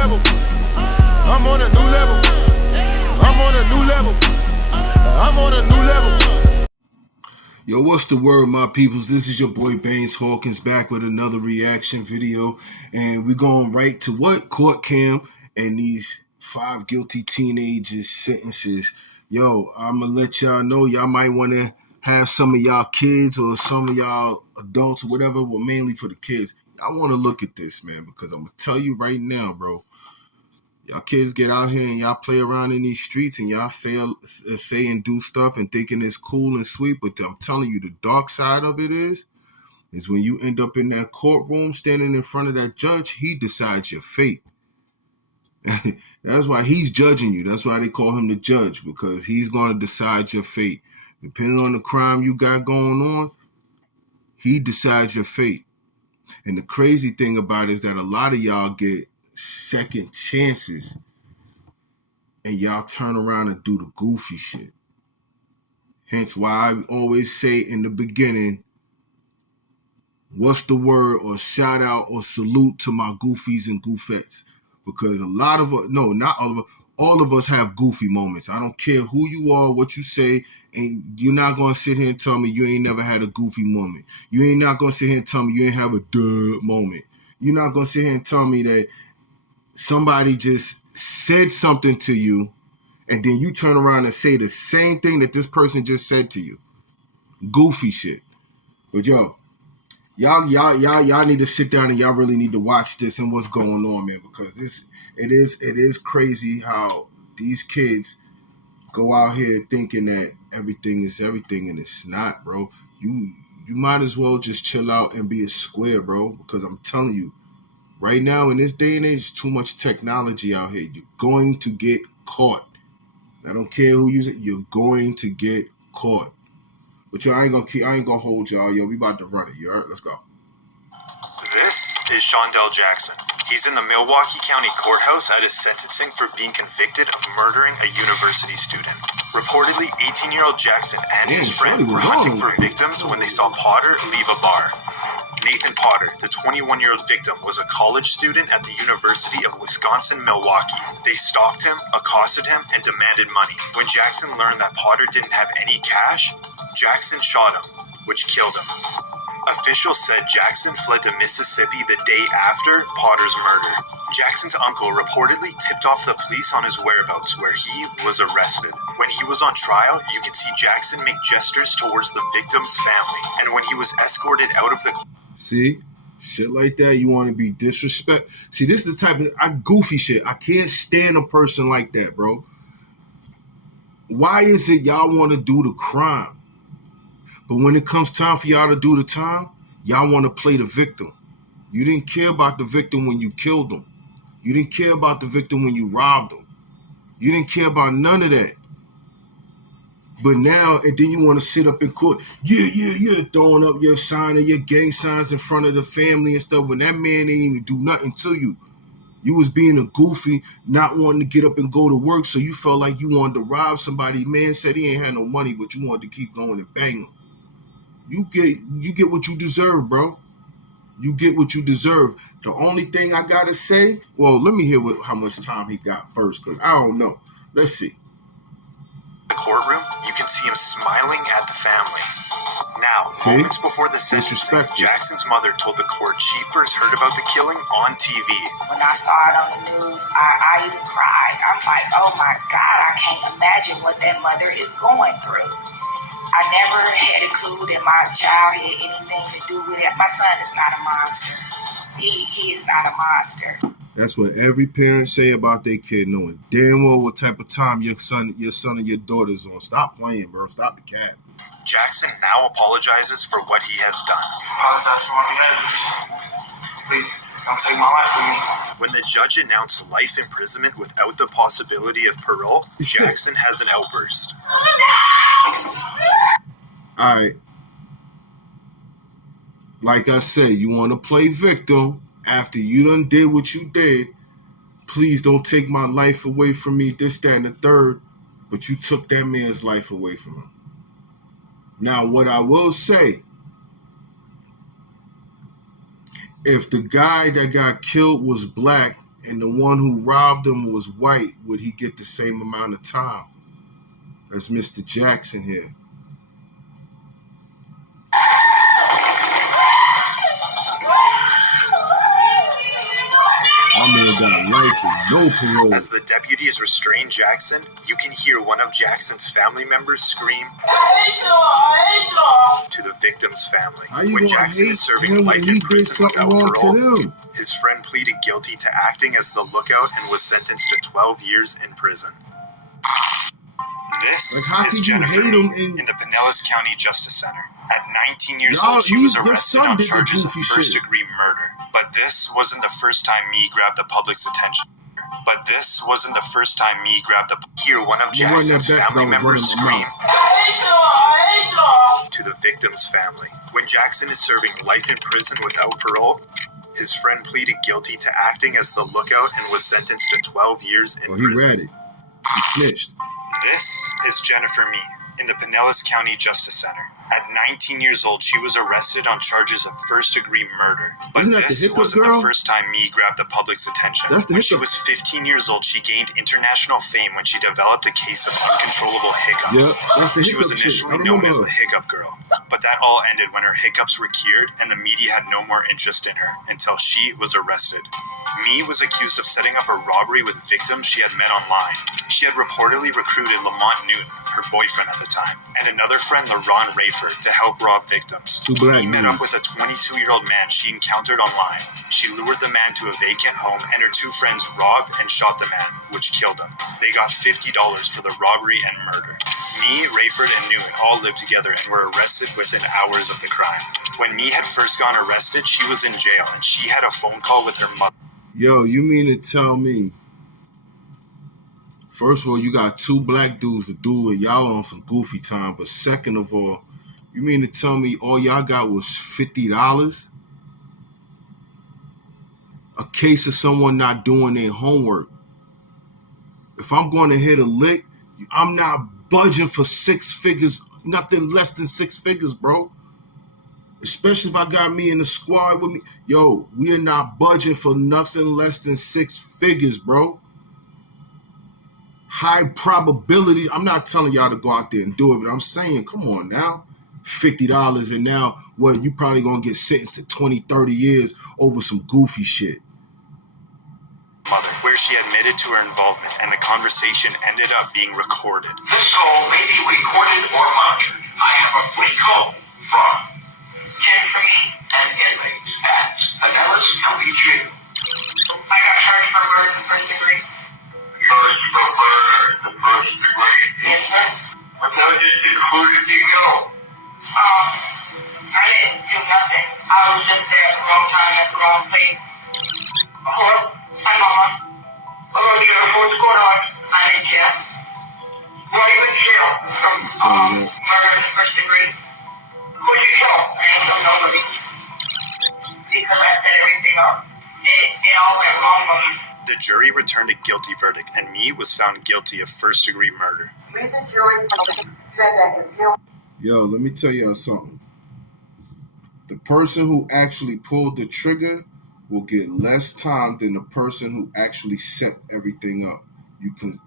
level. I'm on a new level. I'm on a new level. I'm on a new level. Yo, what's the word, my peoples? This is your boy Baines Hawkins back with another reaction video. And we're going right to what? Court cam and these 5 guilty teenagers' sentences. Yo, I'm going to let y'all know y'all might want to have some of y'all kids or some of y'all adults or whatever, well, mainly for the kids. I want to look at this, man, because I'm going to tell you right now, bro. Y'all kids get out here and y'all play around in these streets and y'all say and do stuff and thinking it's cool and sweet, but I'm telling you, the dark side of it is when you end up in that courtroom standing in front of that judge, he decides your fate. That's why he's judging you. That's why they call him the judge, because he's going to decide your fate. Depending on the crime you got going on, he decides your fate. And the crazy thing about it is that a lot of y'all get second chances and y'all turn around and do the goofy shit. Hence why I always say in the beginning, what's the word, or shout out or salute to my goofies and goofettes. Because a lot of us, no, not all of us have goofy moments. I don't care who you are, what you say, and you're not going to sit here and tell me you ain't never had a goofy moment. You ain't not going to sit here and tell me you ain't have a duh moment. You're not going to sit here and tell me that somebody just said something to you and then you turn around and say the same thing that this person just said to you. Goofy shit. But yo, y'all need to sit down and y'all really need to watch this and what's going on, man, because it is crazy how these kids go out here thinking that everything is everything, and it's not, bro. You might as well just chill out and be a square, bro, because I'm telling you, right now in this day and age, too much technology out here. You're going to get caught. I don't care who uses it. You're going to get caught. But yo, I ain't gonna hold y'all. Yo, we about to run it. You alright? Let's go. This is Shondell Jackson. He's in the Milwaukee County Courthouse at his sentencing for being convicted of murdering a university student. Reportedly, 18-year-old Jackson and his friend were hunting for victims when they saw Potter leave a bar. Nathan Potter, the 21-year-old victim, was a college student at the University of Wisconsin-Milwaukee. They stalked him, accosted him, and demanded money. When Jackson learned that Potter didn't have any cash, Jackson shot him, which killed him. Officials said Jackson fled to Mississippi the day after Potter's murder. Jackson's uncle reportedly tipped off the police on his whereabouts, where he was arrested. When he was on trial, you could see Jackson make gestures towards the victim's family, and when he was escorted out of the... See? Shit like that, you want to be disrespect. See, this is the type of goofy shit. I can't stand a person like that, bro. Why is it y'all want to do the crime, but when it comes time for y'all to do the time, y'all want to play the victim? You didn't care about the victim when you killed them. You didn't care about the victim when you robbed them. You didn't care about none of that. But now, and then you want to sit up in court, throwing up your sign and your gang signs in front of the family and stuff when that man ain't even do nothing to you. You was being a goofy, not wanting to get up and go to work, so you felt like you wanted to rob somebody. Man said he ain't had no money, but you wanted to keep going and bang him. You get what you deserve, bro. You get what you deserve. The only thing I gotta say, well, let me hear how much time he got first, because I don't know. Let's see. The courtroom, you can see him smiling at the family. Now, moments before the sentencing, Jackson's mother told the court she first heard about the killing on TV. When I saw it on the news, I even cried. I'm like, oh my God, I can't imagine what that mother is going through. I never had a clue that my child had anything to do with it. My son is not a monster. He is not a monster. That's what every parent say about their kid, knowing damn well what type of time your son and your daughter's on. Stop playing, bro. Stop the cat. Jackson now apologizes for what he has done. Apologize for my behaviors. Please don't take my life from me. When the judge announced life imprisonment without the possibility of parole, Jackson has an outburst. All right. Like I say, you want to play victim after you done did what you did. Please don't take my life away from me, this, that, and the third. But you took that man's life away from him. Now, what I will say, if the guy that got killed was black and the one who robbed him was white, would he get the same amount of time as Mr. Jackson here? My man got life with no parole. As the deputies restrain Jackson, you can hear one of Jackson's family members scream to the victim's family. When Jackson is serving life in prison without parole, his friend pleaded guilty to acting as the lookout and was sentenced to 12 years in prison. This is Jennifer in the Pinellas County Justice Center. At 19 years old, she was arrested on charges of first-degree murder. But this wasn't the first time Me grabbed the public's attention. Hear one of Jackson's family members scream to the victim's family. When Jackson is serving life in prison without parole, his friend pleaded guilty to acting as the lookout and was sentenced to 12 years in prison. He read it. He snitched. This is Jennifer Me in the Pinellas County Justice Center. At 19 years old, she was arrested on charges of first-degree murder. But this wasn't the first time Me grabbed the public's attention. When she was 15 years old, she gained international fame when she developed a case of uncontrollable hiccups. She was initially known as the Hiccup Girl, but that all ended when her hiccups were cured and the media had no more interest in her until she was arrested. Me was accused of setting up a robbery with victims she had met online. She had reportedly recruited Lamont Newton, her boyfriend at the time, and another friend, LaRon Rayford, to help rob victims. He met up with a 22-year-old man she encountered online. She lured the man to a vacant home, and her two friends robbed and shot the man, which killed him. They got $50 for the robbery and murder. Me, Rayford, and Newton all lived together and were arrested within hours of the crime. When Me had first gone arrested, she was in jail, and she had a phone call with her mother. Yo, you mean to tell me, first of all, you got two black dudes to do with y'all on some goofy time, but second of all, you mean to tell me all y'all got was $50? A case of someone not doing their homework. If I'm going to hit a lick, I'm not budging for 6 figures, nothing less than 6 figures, bro. Especially if I got me in the squad with me. Yo, we are not budging for nothing less than 6 figures, bro. High probability. I'm not telling y'all to go out there and do it, but I'm saying, come on now. $50 and now, what, you probably going to get sentenced to 20, 30 years over some goofy shit. Mother, where she admitted to her involvement, and the conversation ended up being recorded. This call may be recorded or monitored. I have a free call from Jennifer Me and inmates at Pinellas County Jail. I got charged for murder in the first degree. Charged for murder in the first degree? Yes, sir. What charges did you go? I didn't do nothing. I was just there at the wrong time at the wrong place. Hello? Hi, Mama. Hello, Jennifer. What's going on? I'm in jail. Why are you in jail? From murder in the first degree? Who'd you kill? I didn't kill nobody. Because I set everything up. It all went wrong with me. The jury returned a guilty verdict, and Me was found guilty of first-degree murder. Read the jury defendant is guilty. Yo, let me tell y'all something. The person who actually pulled the trigger will get less time than the person who actually set everything up.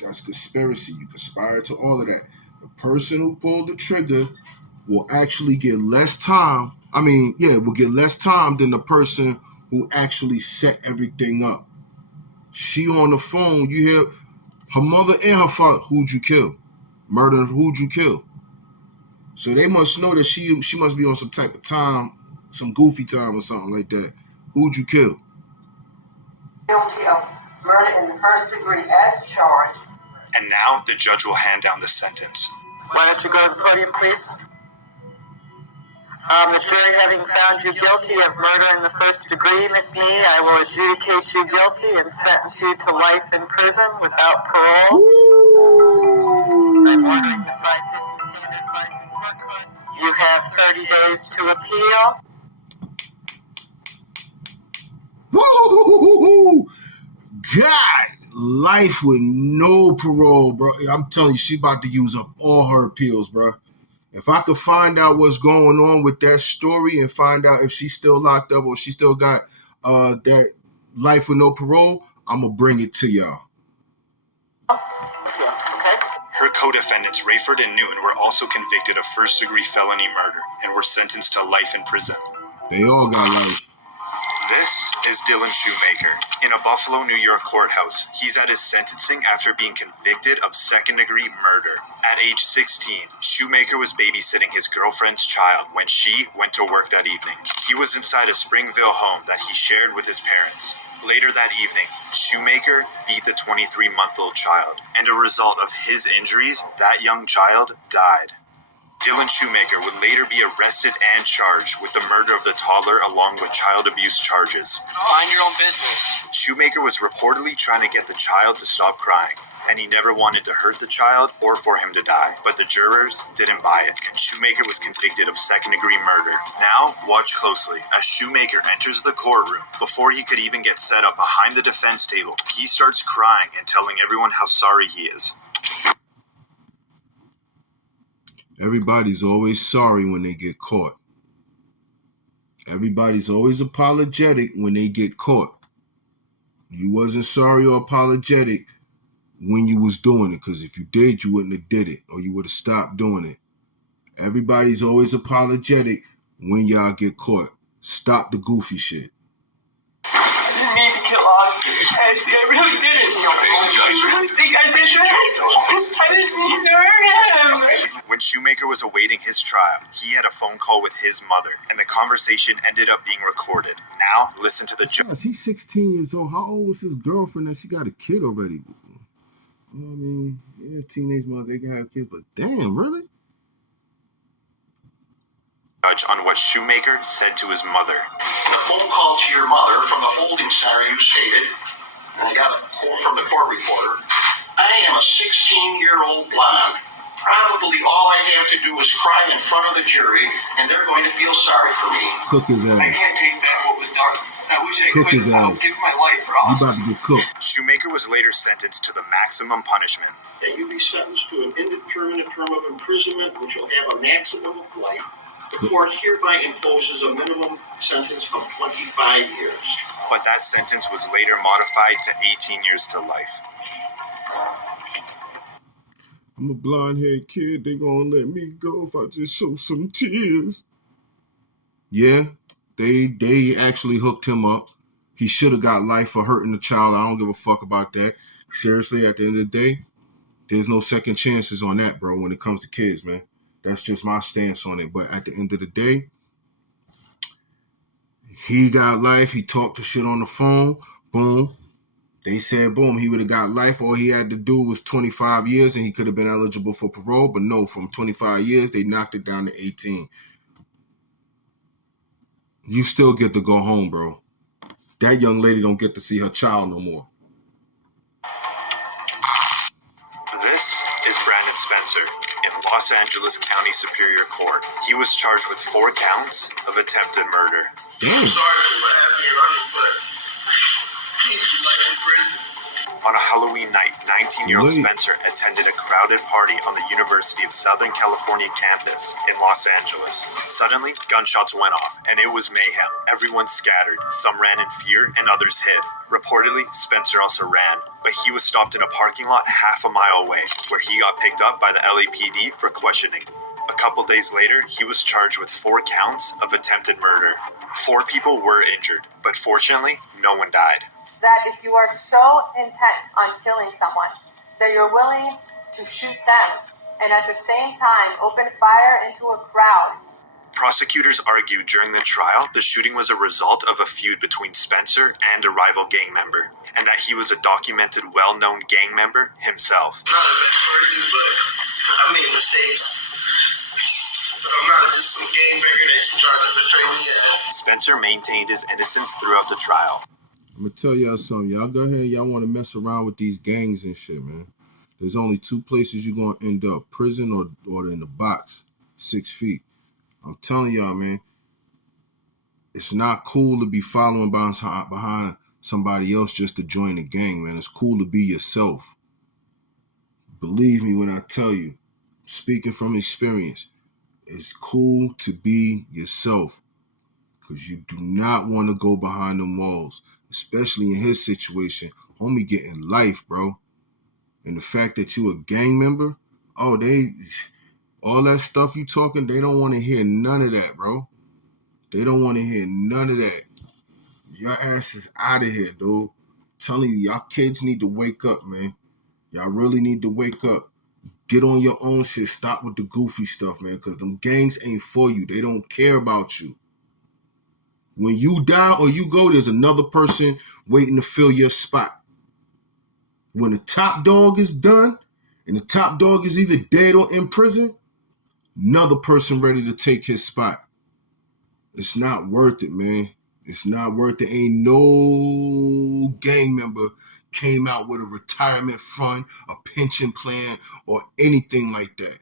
That's conspiracy. You conspire to all of that. The person who pulled the trigger will actually get less time. Will get less time than the person who actually set everything up. She on the phone, you hear her mother and her father, who'd you kill? Murder, who'd you kill? So they must know that she must be on some type of time, some goofy time or something like that. Who'd you kill? Guilty of murder in the first degree as charged. And now the judge will hand down the sentence. Why don't you go to the podium, please? The jury having found you guilty of murder in the first degree, Miss Me, I will adjudicate you guilty and sentence you to life in prison without parole. I'm ordering the 550 standard crimes and court code. You have 30 days to appeal. Woo! God, life with no parole, bro. I'm telling you, she about to use up all her appeals, bro. If I could find out what's going on with that story and find out if she's still locked up or she still got that life with no parole, I'm going to bring it to y'all. Her co-defendants, Rayford and Newton, were also convicted of first-degree felony murder and were sentenced to life in prison. They all got life. This is Dylan Shoemaker. In a Buffalo, New York courthouse, he's at his sentencing after being convicted of second-degree murder. At age 16, Shoemaker was babysitting his girlfriend's child when she went to work that evening. He was inside a Springville home that he shared with his parents. Later that evening, Shoemaker beat the 23-month-old child, and a result of his injuries, that young child died. Dylan Shoemaker would later be arrested and charged with the murder of the toddler along with child abuse charges. Mind your own business. Shoemaker was reportedly trying to get the child to stop crying, and he never wanted to hurt the child or for him to die. But the jurors didn't buy it, and Shoemaker was convicted of second-degree murder. Now, watch closely. As Shoemaker enters the courtroom, before he could even get set up behind the defense table, he starts crying and telling everyone how sorry he is. Everybody's always sorry when they get caught. Everybody's always apologetic when they get caught. You wasn't sorry or apologetic when you was doing it, because if you did, you wouldn't have did it, or you would have stopped doing it. Everybody's always apologetic when y'all get caught. Stop the goofy shit. I didn't mean to kill Oscar. Actually, I really didn't. I really think I did that. I didn't mean to hurt him. When Shoemaker was awaiting his trial, he had a phone call with his mother, and the conversation ended up being recorded. Now, listen to the judge. He's 16 years old. How old was his girlfriend that she got a kid already? I mean, yeah, teenage mother, they can have kids, but damn, really? Judge on what Shoemaker said to his mother. In a phone call to your mother from the holding center, you stated, and I got a quote from the court reporter, I am a 16-year-old blonde. Probably all I have to do is cry in front of the jury, and they're going to feel sorry for me. Cook his I ass. can't take back what was done. I wish I Cook could. his I'll ass. give my life for You Oscar. about to get cooked. Shoemaker was later sentenced to the maximum punishment. That you be sentenced to an indeterminate term of imprisonment, which will have a maximum of life. The court hereby imposes a minimum sentence of 25 years. But that sentence was later modified to 18 years to life. I'm a blonde-haired kid. They gonna let me go if I just show some tears. Yeah, they actually hooked him up. He should have got life for hurting the child. I don't give a fuck about that. Seriously, at the end of the day, there's no second chances on that, bro, when it comes to kids, man. That's just my stance on it. But at the end of the day, he got life. He talked the shit on the phone. Boom. They said, boom, he would have got life. All he had to do was 25 years, and he could have been eligible for parole. But no, from 25 years, they knocked it down to 18. You still get to go home, bro. That young lady don't get to see her child no more. This is Brandon Spencer in Los Angeles County Superior Court. He was charged with 4 counts of attempted murder. Damn. On a Halloween night, 19-year-old Spencer attended a crowded party on the University of Southern California campus in Los Angeles. Suddenly, gunshots went off, and it was mayhem. Everyone scattered. Some ran in fear, and others hid. Reportedly, Spencer also ran, but he was stopped in a parking lot half a mile away, where he got picked up by the LAPD for questioning. A couple days later, he was charged with 4 counts of attempted murder. 4 people were injured, but fortunately, no one died. That if you are so intent on killing someone that you're willing to shoot them and at the same time open fire into a crowd. Prosecutors argued during the trial the shooting was a result of a feud between Spencer and a rival gang member, and that he was a documented, well-known gang member himself. Not the best person, but I made mistakes. But I'm not just some gangbanger that tries to betray me. Spencer maintained his innocence throughout the trial. I'm going to tell y'all something. Y'all go ahead. Y'all want to mess around with these gangs and shit, man. There's only 2 places you're going to end up. Prison or in the box. 6 feet. I'm telling y'all, man. It's not cool to be following behind somebody else just to join the gang, man. It's cool to be yourself. Believe me when I tell you. Speaking from experience. It's cool to be yourself. Because you do not want to go behind them walls. Especially in his situation, Homie getting life, bro. And the fact that you a gang member, all that stuff you talking, they don't want to hear none of that, bro. They don't want to hear none of that. Your ass is out of here, dude. I'm telling you, y'all kids need to wake up, man. Y'all really need to wake up. Get on your own shit. Stop with the goofy stuff, man, because them gangs ain't for you. They don't care about you. When you die or you go, there's another person waiting to fill your spot. When the top dog is done, and the top dog is either dead or in prison, another person ready to take his spot. It's not worth it, man. It's not worth it. Ain't no gang member came out with a retirement fund, a pension plan, or anything like that.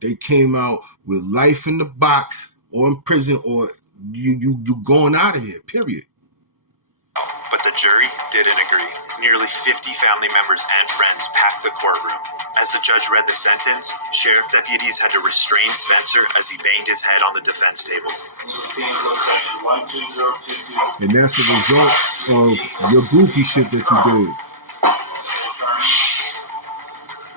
They came out with life in the box or in prison or you going out of here, period. But the jury didn't agree. Nearly 50 family members and friends packed the courtroom. As the judge read the sentence, sheriff deputies had to restrain Spencer as he banged his head on the defense table. And that's a result of your goofy shit that you did.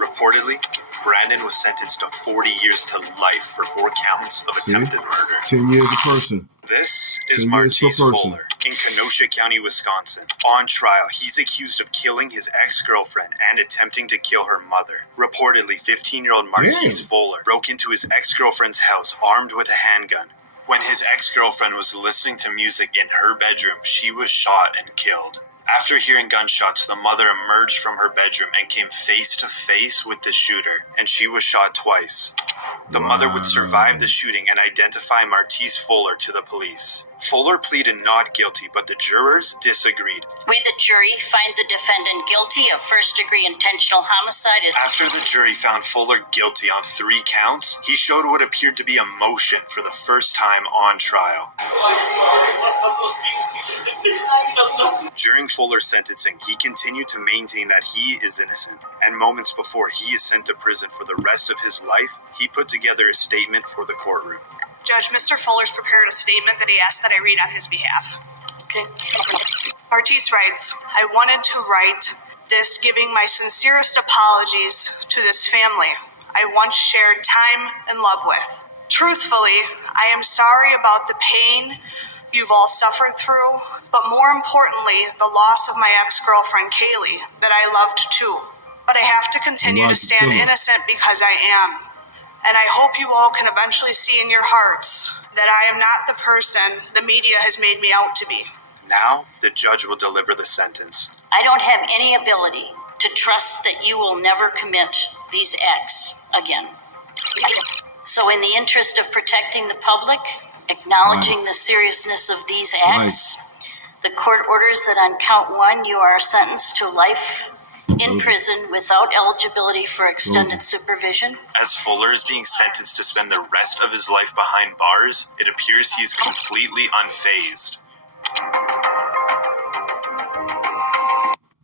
Reportedly, Brandon was sentenced to 40 years to life for 4 counts of attempted murder. 10 years a person. This is Martise Fuller in Kenosha County, Wisconsin. On trial, he's accused of killing his ex-girlfriend and attempting to kill her mother. Reportedly, 15-year-old Martise Fuller broke into his ex-girlfriend's house armed with a handgun. When his ex-girlfriend was listening to music in her bedroom, she was shot and killed. After hearing gunshots, the mother emerged from her bedroom and came face to face with the shooter, and she was shot twice. The mother would survive the shooting and identify Martise Fuller to the police. Fuller pleaded not guilty, but the jurors disagreed. We, the jury, find the defendant guilty of first-degree intentional homicide. After the jury found Fuller guilty on 3 counts, he showed what appeared to be emotion for the first time on trial. During Fuller's sentencing, he continued to maintain that he is innocent, and moments before he is sent to prison for the rest of his life, he put together a statement for the courtroom. Judge, Mr. Fuller's prepared a statement that he asked that I read on his behalf. Okay. Martise writes, I wanted to write this giving my sincerest apologies to this family I once shared time and love with. Truthfully, I am sorry about the pain you've all suffered through, but more importantly, the loss of my ex-girlfriend, Kaylee, that I loved too. But I have to continue to stand innocent because I am. And I hope you all can eventually see in your hearts that I am not the person the media has made me out to be. Now, the judge will deliver the sentence. I don't have any ability to trust that you will never commit these acts again. So in the interest of protecting the public, acknowledging the seriousness of these acts, the court orders that on count 1, you are sentenced to life in prison without eligibility for extended supervision. As Fuller is being sentenced to spend the rest of his life behind bars, it appears he's completely unfazed.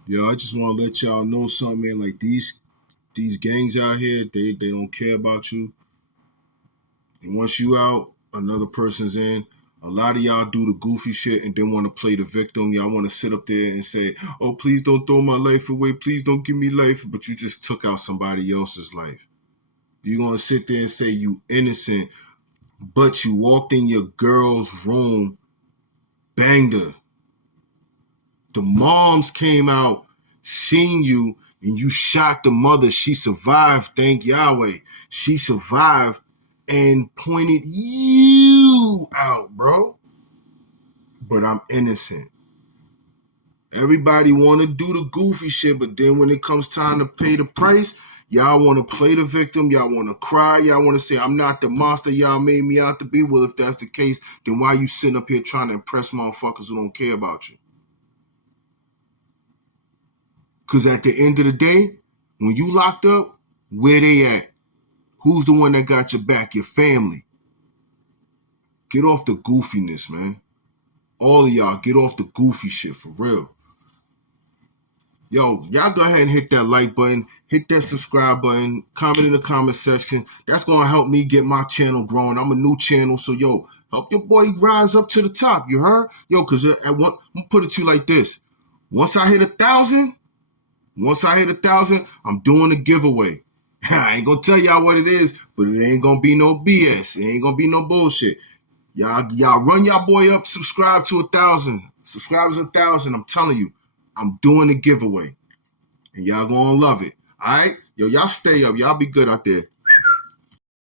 Yo, I just want to let y'all know something, man. Like these gangs out here, they don't care about you. And once you out, another person's in. A lot of y'all do the goofy shit and then want to play the victim. Y'all want to sit up there and say, oh, please don't throw my life away. Please don't give me life. But you just took out somebody else's life. You're going to sit there and say you innocent, but you walked in your girl's room, banged her. The moms came out, seen you, and you shot the mother. She survived, thank Yahweh. She survived and pointed you out, bro. But I'm innocent. Everybody want to do the goofy shit, but then when it comes time to pay the price, y'all want to play the victim. Y'all want to cry. Y'all want to say, I'm not the monster y'all made me out to be. Well, if that's the case, then why you sitting up here trying to impress motherfuckers who don't care about you? Because at the end of the day, when you locked up, where they at? Who's the one that got your back? Your family. Get off the goofiness, man. All of y'all, get off the goofy shit, for real. Yo, y'all go ahead and hit that like button, hit that subscribe button, comment in the comment section. That's going to help me get my channel growing. I'm a new channel, so yo, help your boy rise up to the top, you heard? Yo, because I'm going to put it to you like this. Once I hit 1,000, I'm doing a giveaway. I ain't gonna tell y'all what it is, but it ain't gonna be no BS. It ain't gonna be no bullshit. Y'all run y'all boy up, subscribe to 1,000. Subscribers 1,000. I'm telling you, I'm doing a giveaway. And y'all gonna love it. All right? Yo, y'all stay up. Y'all be good out there.